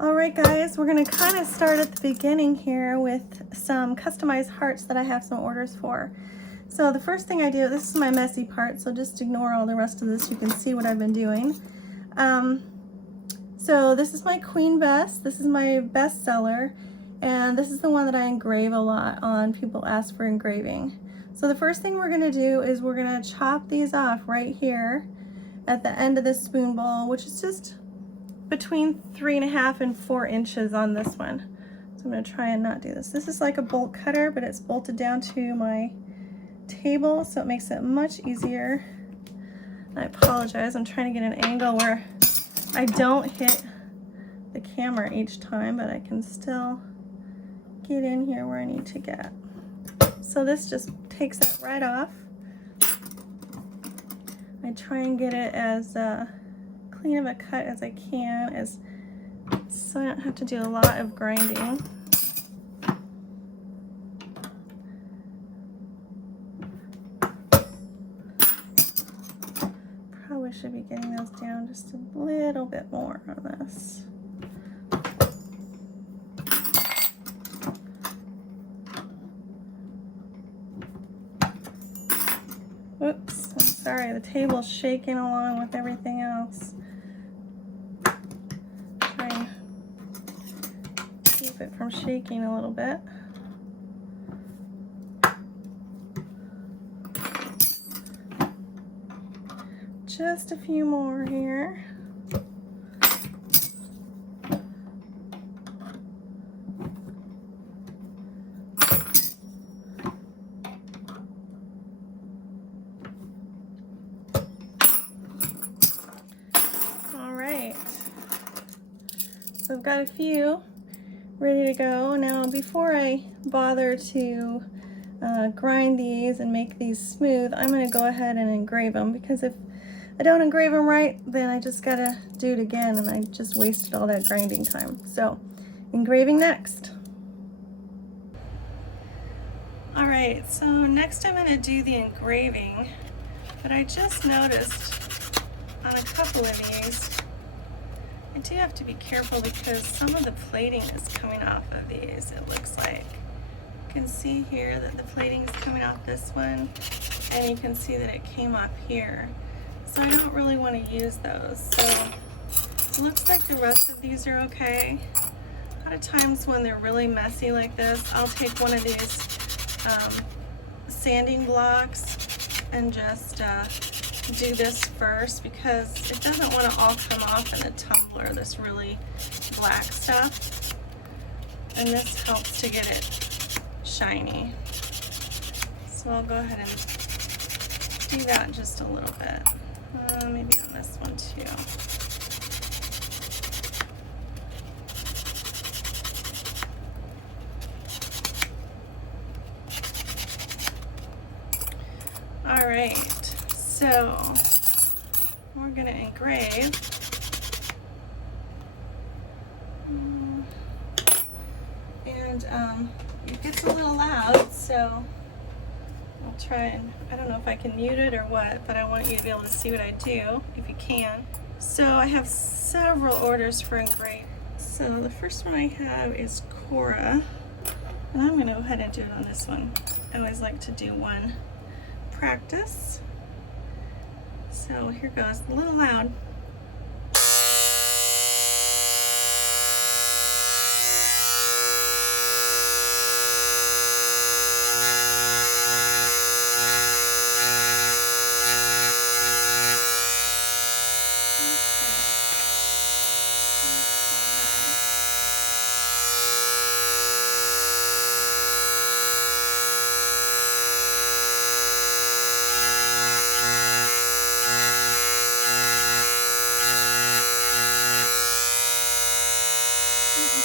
Alright guys, we're going to kind of start at the beginning here with some customized hearts that I have some orders for. So the first thing I do, this is my messy part, so just ignore all the rest of this. You can see what I've been doing. So this is my Queen Bess, this is my bestseller, and this is the one that I engrave a lot on. People ask for engraving. So the first thing we're going to do is we're going to chop these off right here at the end of this spoon bowl, which is just between 3.5 and 4 inches on this one. So I'm going to try and not do this. This is like a bolt cutter, but it's bolted down to my table, so it makes it much easier. I apologize, I'm trying to get an angle where I don't hit the camera each time, but I can still get in here where I need to get. So this just takes that right off. I try and get it as clean of a cut as I can, so I don't have to do a lot of grinding. Probably should be getting those down just a little bit more on this. Oops, I'm sorry, the table's shaking along with everything else. Try and keep it from shaking a little bit. Just a few more here. All right, so I've got a few ready to go. Now, before I bother to grind these and make these smooth, I'm going to go ahead and engrave them, because if I don't engrave them right, then I just gotta do it again, and I just wasted all that grinding time. So, engraving next. All right, so next I'm gonna do the engraving, but I just noticed on a couple of these, I do have to be careful because some of the plating is coming off of these, it looks like. You can see here that the plating is coming off this one, and you can see that it came off here. So I don't really want to use those. So it looks like the rest of these are okay. A lot of times when they're really messy like this, I'll take one of these sanding blocks and just do this first, because it doesn't want to all come off in the tumbler, this really black stuff. And this helps to get it shiny. So I'll go ahead and do that just a little bit. Maybe on this one too. All right, so we're gonna engrave. And it gets a little loud, so I'll try and, I don't know if I can mute it or what, but I want you to be able to see what I do, if you can. So I have several orders for engrave. So the first one I have is Cora, and I'm gonna go ahead and do it on this one. I always like to do one practice. So here goes, a little loud.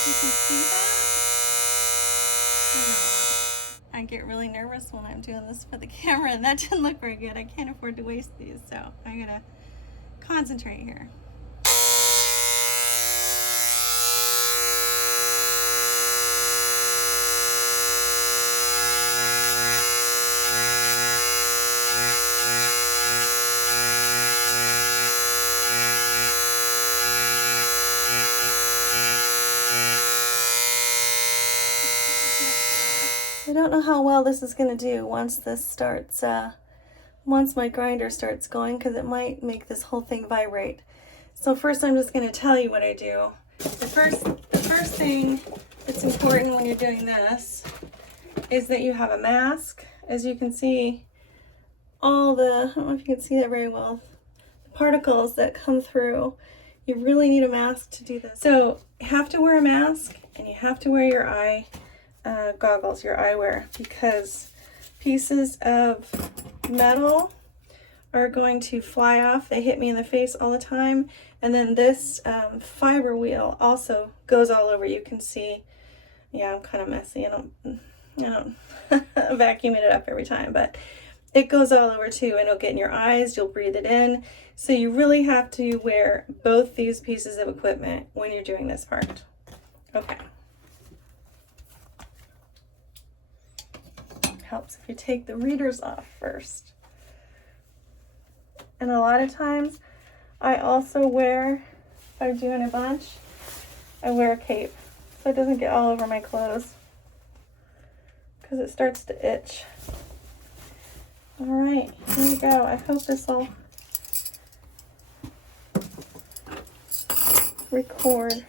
You can see that? I get really nervous when I'm doing this for the camera, and that didn't look very good. I can't afford to waste these, so I gotta concentrate here. I don't know how well this is going to do once this starts, once my grinder starts going, because it might make this whole thing vibrate. So first I'm just going to tell you what I do. The first thing that's important when you're doing this is that you have a mask. As you can see, all the, I don't know if you can see that very well, the particles that come through. You really need a mask to do this. So you have to wear a mask, and you have to wear your eye goggles, your eyewear, because pieces of metal are going to fly off. They hit me in the face all the time. And then this fiber wheel also goes all over. You can see, yeah, I'm kind of messy. I don't vacuum it up every time, but it goes all over too, and it'll get in your eyes. You'll breathe it in. So you really have to wear both these pieces of equipment when you're doing this part. Okay. Helps if you take the readers off first. And a lot of times I also wear, if I'm doing a bunch, I wear a cape so it doesn't get all over my clothes, because it starts to itch. All right, here we go. I hope this will record.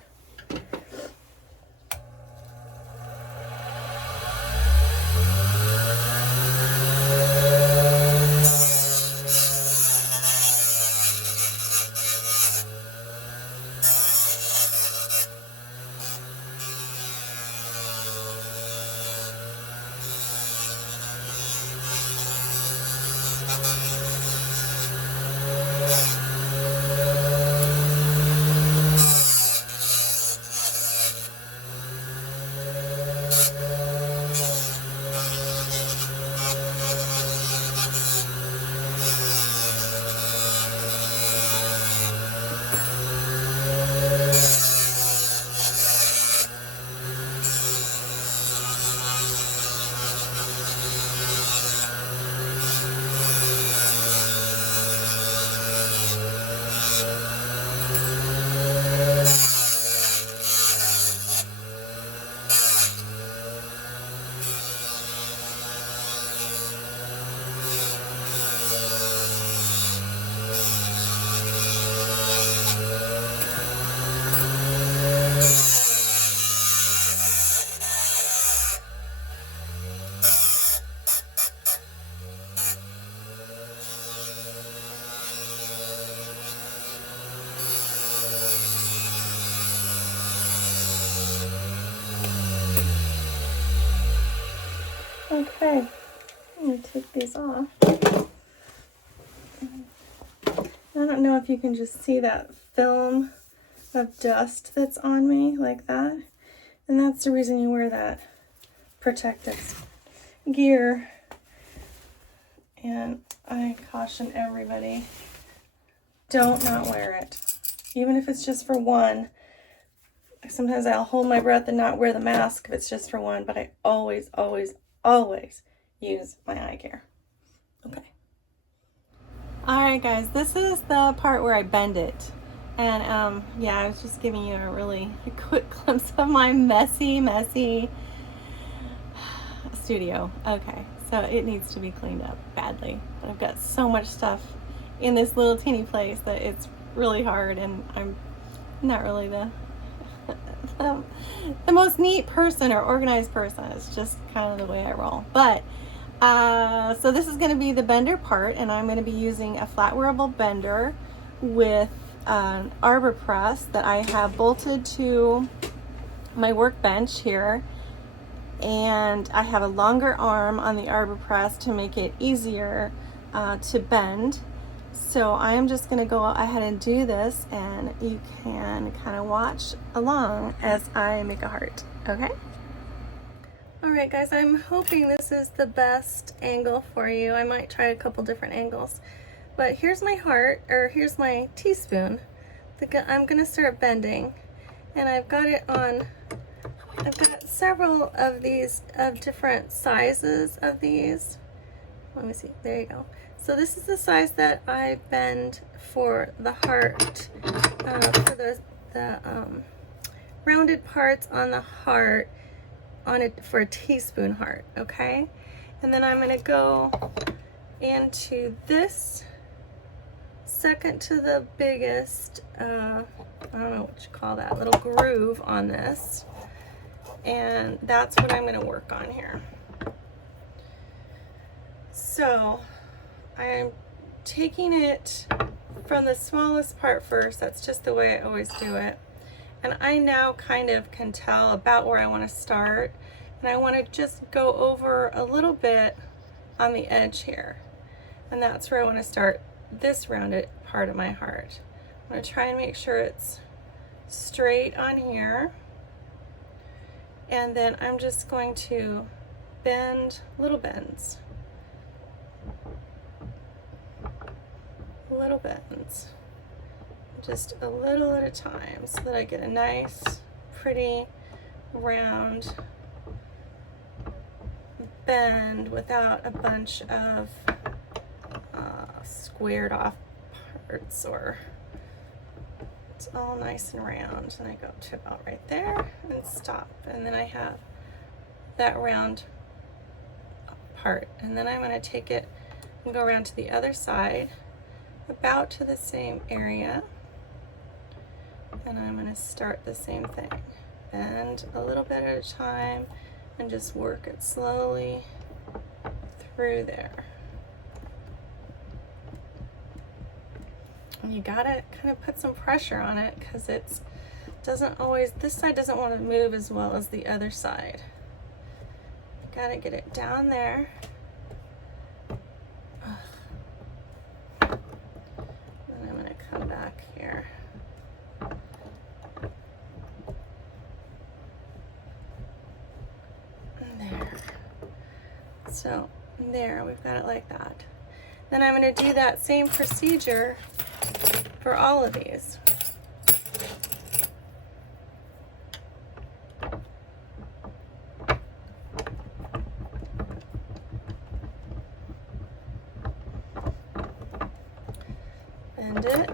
Okay, I'm going to take these off. I don't know if you can just see that film of dust that's on me like that. And that's the reason you wear that protective gear. And I caution everybody, don't not wear it. Even if it's just for one. Sometimes I'll hold my breath and not wear the mask if it's just for one, but I always, always, always use my eye care. Okay. All right, guys, this is the part where I bend it. And yeah, I was just giving you a really quick glimpse of my messy studio. Okay, so it needs to be cleaned up badly. I've got so much stuff in this little teeny place that it's really hard, and I'm not really the most neat person or organized person. It's just kind of the way I roll. But so this is going to be the bender part, and I'm going to be using a flat wearable bender with an arbor press that I have bolted to my workbench here, and I have a longer arm on the arbor press to make it easier to bend. So I am just going to go ahead and do this, and you can kind of watch along as I make a heart. Okay? Alright guys, I'm hoping this is the best angle for you. I might try a couple different angles. But here's my heart, or here's my teaspoon. I'm going to start bending. And I've got it on, I've got several of these, of different sizes of these. Let me see, there you go. So this is the size that I bend for the heart, for the rounded parts on the heart. on it for a teaspoon heart, okay? And then I'm gonna go into this second to the biggest, I don't know what you call that, little groove on this. And that's what I'm gonna work on here. So I'm taking it from the smallest part first. That's just the way I always do it. And I now kind of can tell about where I want to start. And I want to just go over a little bit on the edge here. And that's where I want to start this rounded part of my heart. I'm going to try and make sure it's straight on here. And then I'm just going to bend little bends. Little bends, just a little at a time, so that I get a nice, pretty, round bend without a bunch of squared off parts, or it's all nice and round. And I go to about right there and stop, and then I have that round part. And then I'm going to take it and go around to the other side, about to the same area, and I'm going to start the same thing. Bend a little bit at a time and just work it slowly through there. And you gotta kind of put some pressure on it, because it doesn't always, this side doesn't want to move as well as the other side. You gotta get it down there. Come back here. There. So there, we've got it like that. Then I'm going to do that same procedure for all of these. Bend it.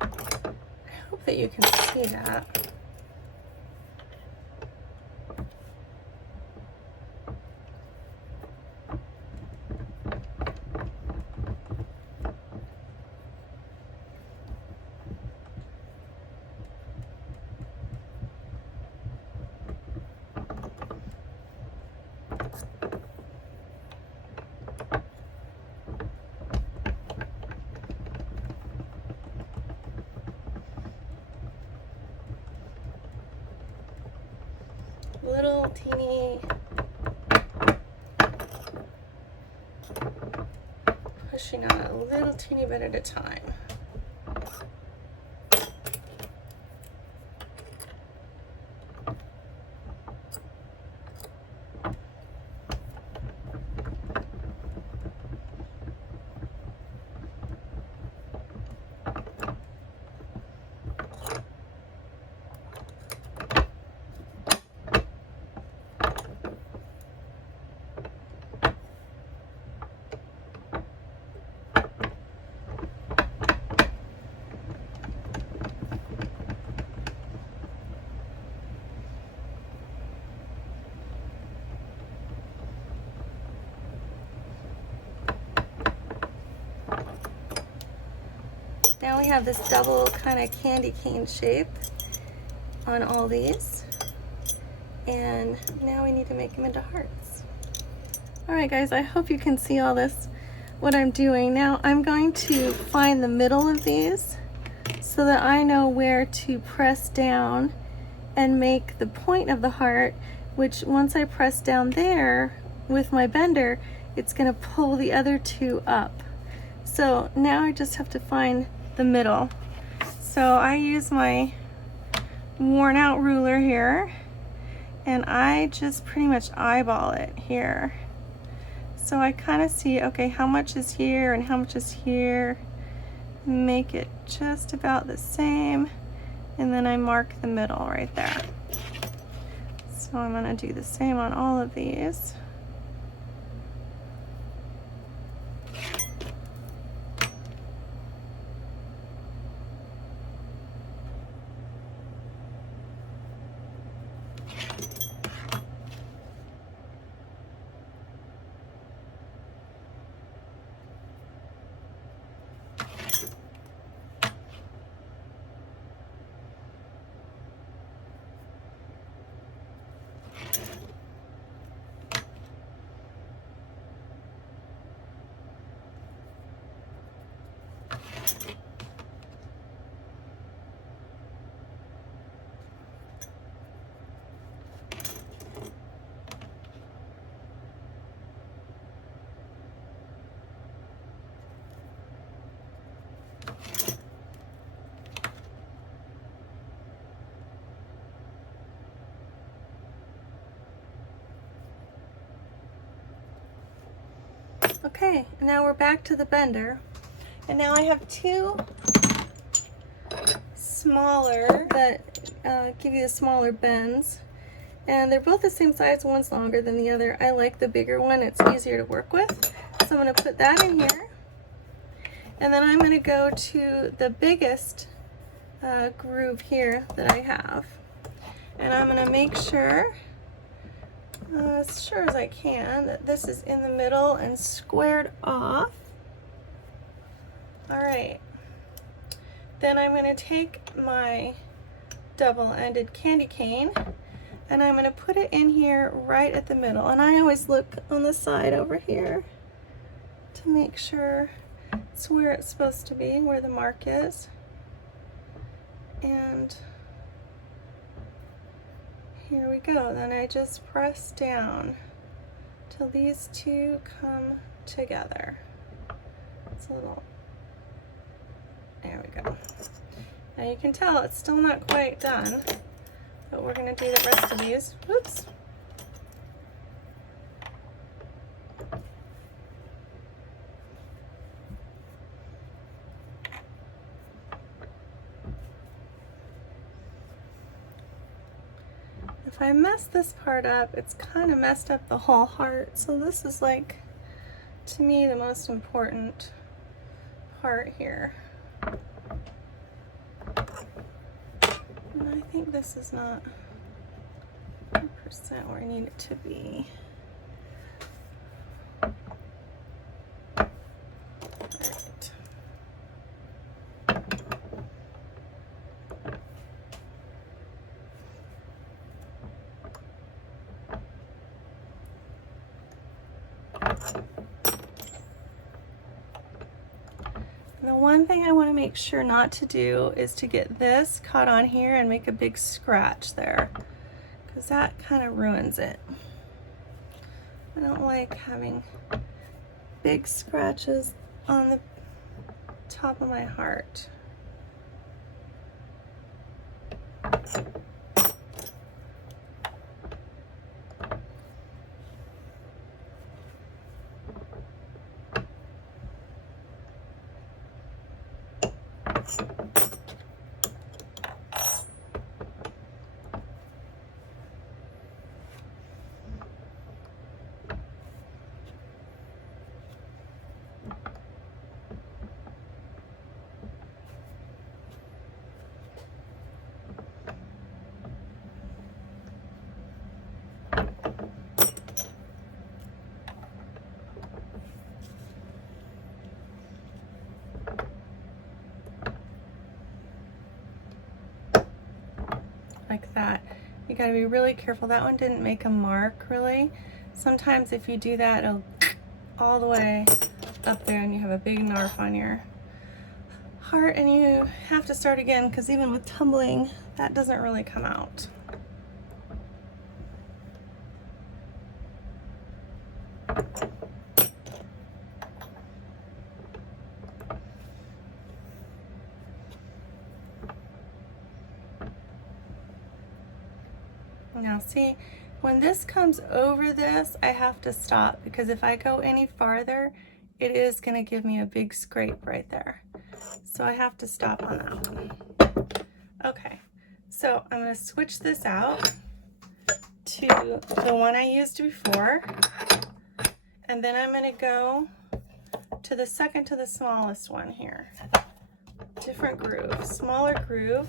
I hope that you can see that. Little teeny pushing on a little teeny bit at a time. Now we have this double kind of candy cane shape on all these. And now we need to make them into hearts. All right, guys, I hope you can see all this, what I'm doing. Now I'm going to find the middle of these so that I know where to press down and make the point of the heart, which once I press down there with my bender, it's gonna pull the other two up. So now I just have to find the middle. So I use my worn out ruler here, and I just pretty much eyeball it here. So I kind of see, okay, how much is here and how much is here. Make it just about the same, and then I mark the middle right there. So I'm gonna do the same on all of these. Okay, now we're back to the bender. And now I have two smaller that give you the smaller bends. And they're both the same size, one's longer than the other. I like the bigger one, it's easier to work with. So I'm gonna put that in here. And then I'm gonna go to the biggest groove here that I have. And I'm gonna make sure, as sure as I can, that this is in the middle and squared off. All right, then I'm going to take my double-ended candy cane and I'm going to put it in here right at the middle. And I always look on the side over here to make sure it's where it's supposed to be, where the mark is. And here we go. Then I just press down till these two come together. It's a little, there we go. Now you can tell it's still not quite done, but we're going to do the rest of these. Oops. If I mess this part up, it's kind of messed up the whole heart. So this is like, to me, the most important part here. And I think this is not 100% where I need it to be. Right. The one thing I want to make sure not to do is to get this caught on here and make a big scratch there, because that kind of ruins it. I don't like having big scratches on the top of my heart. Like that. You got to be really careful. That one didn't make a mark really. Sometimes if you do that, it'll all the way up there and you have a big narf on your heart and you have to start again, because even with tumbling, that doesn't really come out. Now see, when this comes over this, I have to stop, because if I go any farther, it is going to give me a big scrape right there. So I have to stop on that one. Okay, so I'm going to switch this out to the one I used before, and then I'm going to go to the second to the smallest one here. Different groove, smaller groove,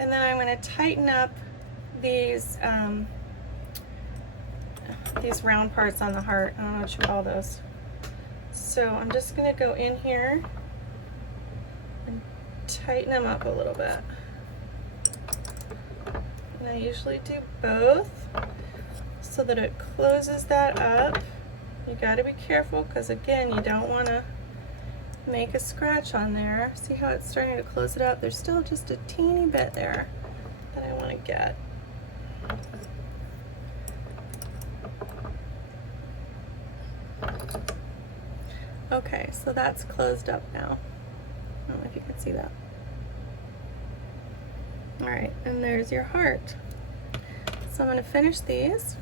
and then I'm going to tighten up these round parts on the heart. I don't know what you call those. So I'm just going to go in here and tighten them up a little bit. And I usually do both so that it closes that up. You got to be careful, because again, you don't want to make a scratch on there. See how it's starting to close it up? There's still just a teeny bit there that I want to get. Okay, so that's closed up now. I don't know if you can see that. All right, and there's your heart. So I'm going to finish these.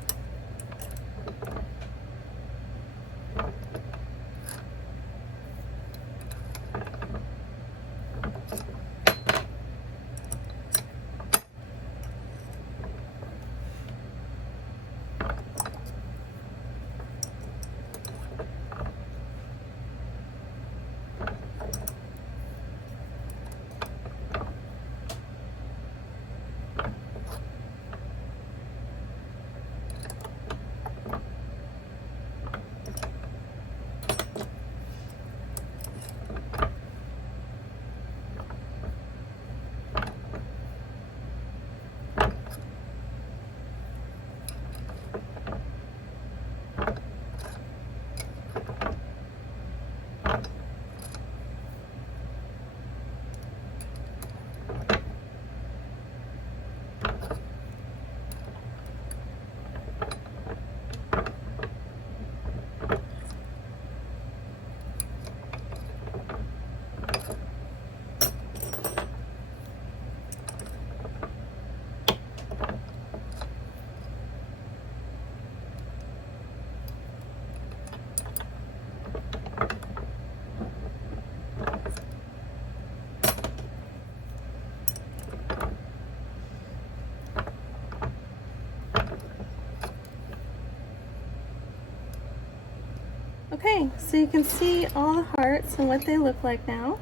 Okay, so you can see all the hearts and what they look like now.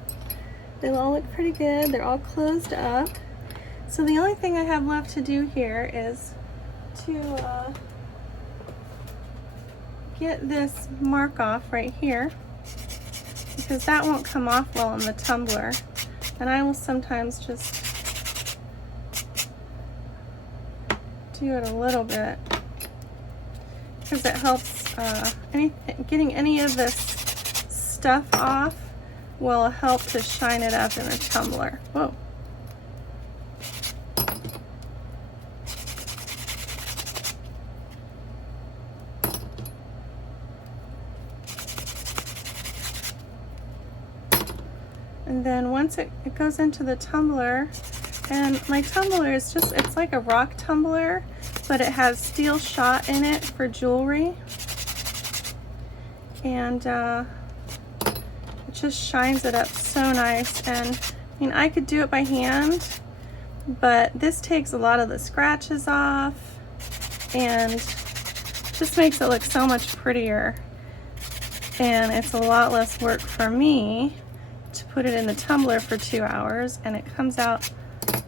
They all look pretty good. They're all closed up. So the only thing I have left to do here is to get this mark off right here, because that won't come off well in the tumbler. And I will sometimes just do it a little bit, because it helps getting any of this stuff off will help to shine it up in the tumbler. Whoa. And then once it goes into the tumbler, and my tumbler is just, it's like a rock tumbler, but it has steel shot in it for jewelry. And it just shines it up so nice. And I mean, I could do it by hand, but this takes a lot of the scratches off and just makes it look so much prettier. And it's a lot less work for me to put it in the tumbler for 2 hours, and it comes out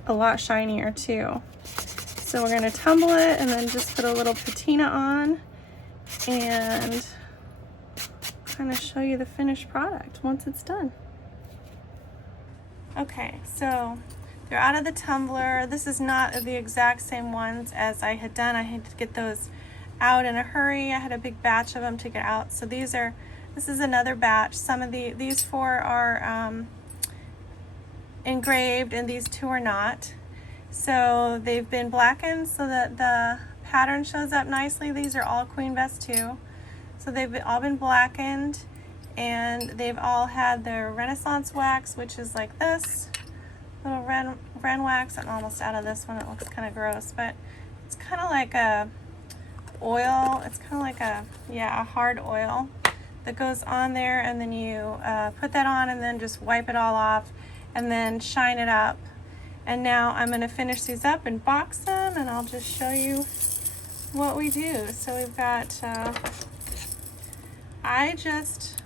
a lot shinier too. So we're going to tumble it and then just put a little patina on and kind of show you the finished product once it's done. Okay, so they're out of the tumbler. This is not the exact same ones as I had done. I had to get those out in a hurry. I had a big batch of them to get out. So this is another batch. Some of these 4 are engraved and these 2 are not. So they've been blackened so that the pattern shows up nicely. These are all Queen Bess too. So they've all been blackened, and they've all had their Renaissance wax, which is like this little Ren wax. I'm almost out of this one. It looks kind of gross, but it's kind of like a oil. It's kind of like a hard oil that goes on there, and then you put that on and then just wipe it all off and then shine it up. And now I'm going to finish these up and box them, and I'll just show you what we do. So we've got I just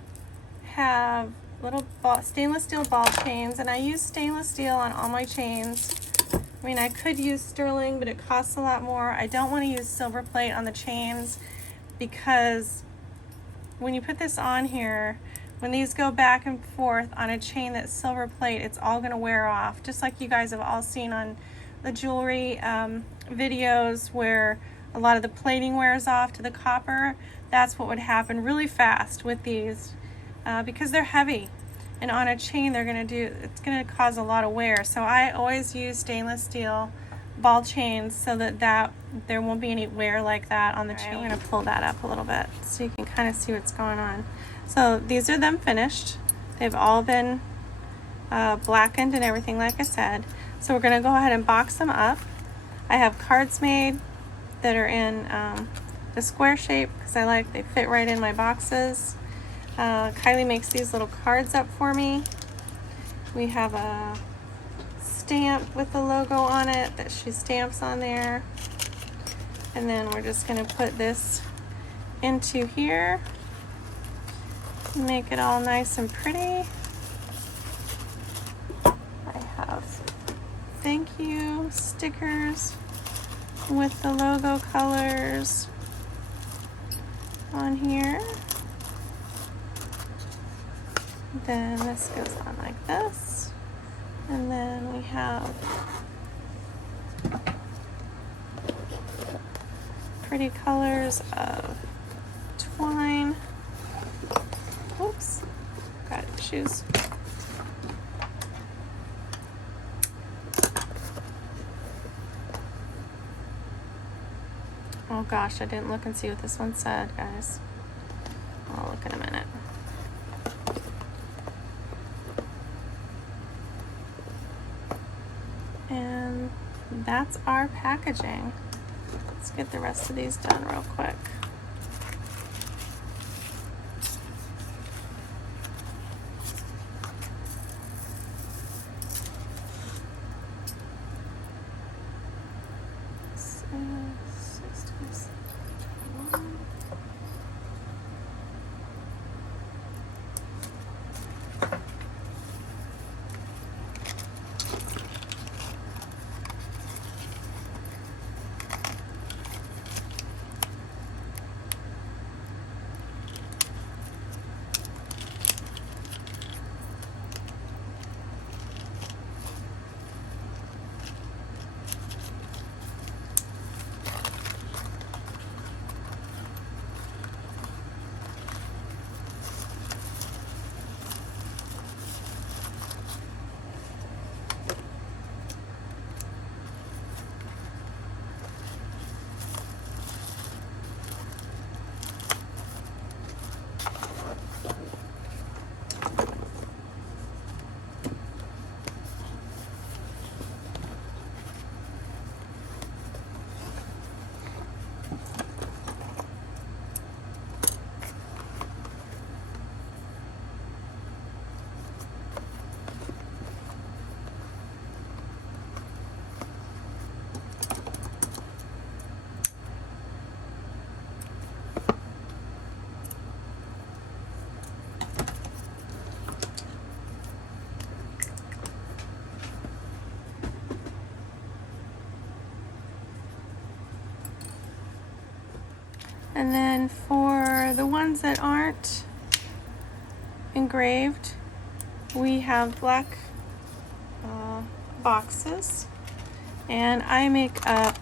have little stainless steel ball chains, and I use stainless steel on all my chains. I mean, I could use sterling, but it costs a lot more. I don't want to use silver plate on the chains, because when you put this on here, when these go back and forth on a chain that's silver plate, it's all going to wear off, just like you guys have all seen on the jewelry videos where a lot of the plating wears off to the copper. That's what would happen really fast with these because they're heavy, and on a chain it's going to cause a lot of wear. So I always use stainless steel ball chains so that there won't be any wear like that on the chain. I'm going to pull that up a little bit so you can kind of see what's going on. So these are them finished. They've all been blackened and everything, like I said. So we're going to go ahead and box them up. I have cards made that are in the square shape because they fit right in my boxes. Kylie makes these little cards up for me. We have a stamp with the logo on it that she stamps on there. And then we're just going to put this into here. Make it all nice and pretty. I have thank you stickers with the logo colors on here. Then this goes on like this. And then we have pretty colors of twine. Oops, got issues. Oh gosh, I didn't look and see what this one said, guys. I'll look in a minute. And that's our packaging. Let's get the rest of these done real quick. And then for the ones that aren't engraved, we have black boxes, and I make up,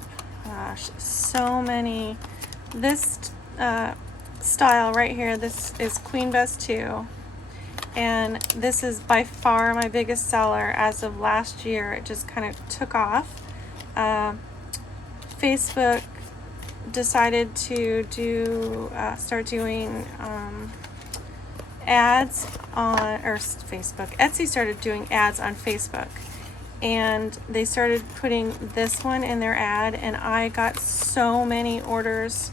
gosh, so many. This style right here, this is Queen Bess 2, and this is by far my biggest seller as of last year. It just kind of took off. Facebook decided to start doing ads on, or Etsy started doing ads on Facebook, and they started putting this one in their ad, and I got so many orders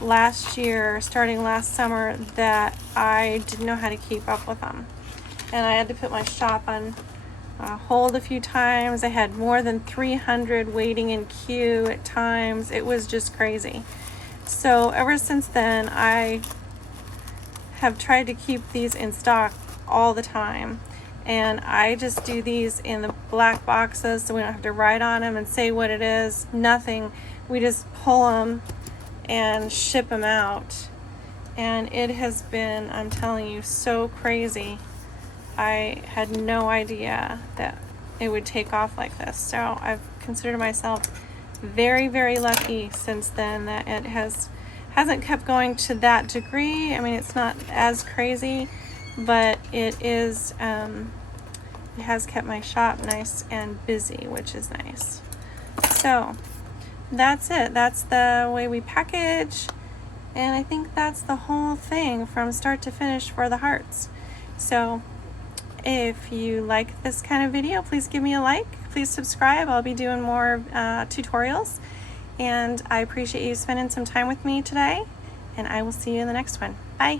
last year, starting last summer, that I didn't know how to keep up with them, and I had to put my shop on hold a few times. I had more than 300 waiting in queue at times. It was just crazy. So ever since then, I have tried to keep these in stock all the time, and I just do these in the black boxes so we don't have to write on them and say what it is. Nothing. We just pull them and ship them out, and it has been, I'm telling you, so crazy. I had no idea that it would take off like this. So I've considered myself very, very lucky since then that it hasn't kept going to that degree. I mean, it's not as crazy, but it is, it has kept my shop nice and busy, which is nice. So that's it. That's the way we package, and I think that's the whole thing from start to finish for the hearts. So if you like this kind of video, please give me a like. Please subscribe. I'll be doing more tutorials, and I appreciate you spending some time with me today, and I will see you in the next one. Bye.